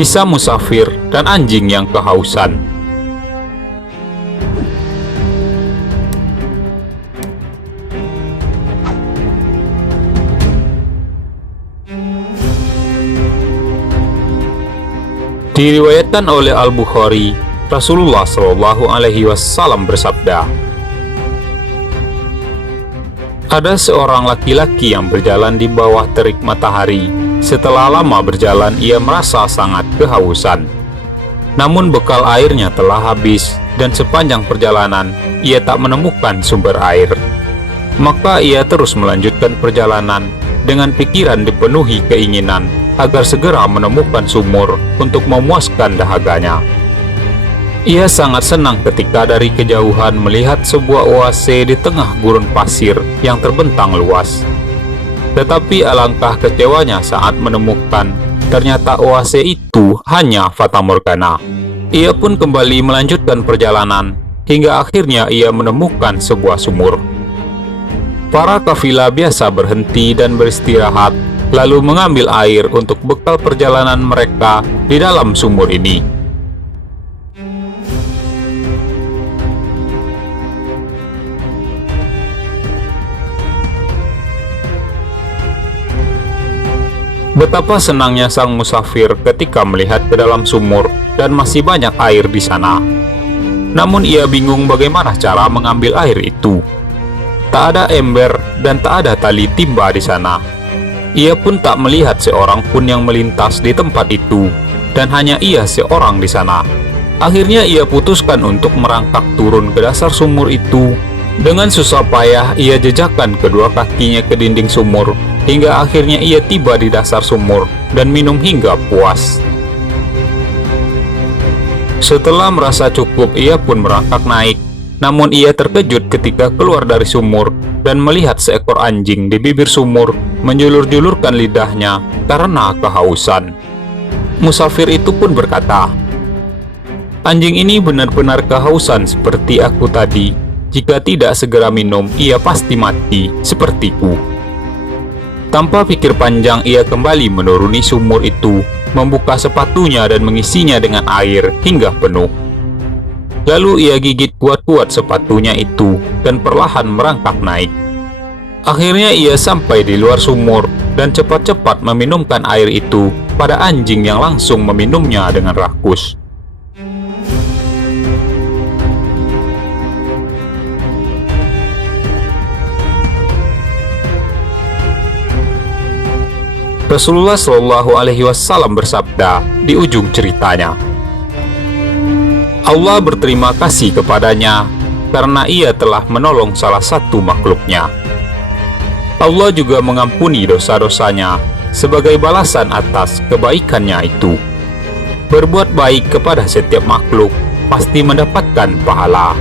Kisah musafir dan anjing yang kehausan. Diriwayatkan oleh Al-Bukhari, Rasulullah Shallallahu Alaihi Wasallam bersabda, ada seorang laki-laki yang berjalan di bawah terik matahari. Setelah lama berjalan, ia merasa sangat kehausan. Namun bekal airnya telah habis, dan sepanjang perjalanan, ia tak menemukan sumber air. Maka ia terus melanjutkan perjalanan, dengan pikiran dipenuhi keinginan, agar segera menemukan sumur untuk memuaskan dahaganya. Ia sangat senang ketika dari kejauhan melihat sebuah oase di tengah gurun pasir yang terbentang luas. Tetapi alangkah kecewanya saat menemukan ternyata oase itu hanya fatamorgana. Ia pun kembali melanjutkan perjalanan hingga akhirnya ia menemukan sebuah sumur. Para kafilah biasa berhenti dan beristirahat, lalu mengambil air untuk bekal perjalanan mereka di dalam sumur ini. Betapa senangnya sang musafir ketika melihat ke dalam sumur dan masih banyak air di sana. Namun ia bingung bagaimana cara mengambil air itu. Tak ada ember dan tak ada tali timba di sana. Ia pun tak melihat seorang pun yang melintas di tempat itu, dan hanya ia seorang di sana. Akhirnya ia putuskan untuk merangkak turun ke dasar sumur itu. Dengan susah payah ia jejakkan kedua kakinya ke dinding sumur, hingga akhirnya ia tiba di dasar sumur dan minum hingga puas. Setelah merasa cukup, ia pun merangkak naik. Namun ia terkejut ketika keluar dari sumur dan melihat seekor anjing di bibir sumur menjulur-julurkan lidahnya karena kehausan. Musafir itu pun berkata, "Anjing ini benar-benar kehausan seperti aku tadi. Jika tidak segera minum, ia pasti mati sepertiku." Tanpa pikir panjang, ia kembali menuruni sumur itu, membuka sepatunya dan mengisinya dengan air hingga penuh. Lalu ia gigit kuat-kuat sepatunya itu dan perlahan merangkak naik. Akhirnya ia sampai di luar sumur dan cepat-cepat meminumkan air itu pada anjing yang langsung meminumnya dengan rakus. Rasulullah Shallallahu Alaihi Wasallam bersabda di ujung ceritanya, Allah berterima kasih kepadanya karena ia telah menolong salah satu makhluknya. Allah juga mengampuni dosa-dosanya sebagai balasan atas kebaikannya itu. Berbuat baik kepada setiap makhluk pasti mendapatkan pahala.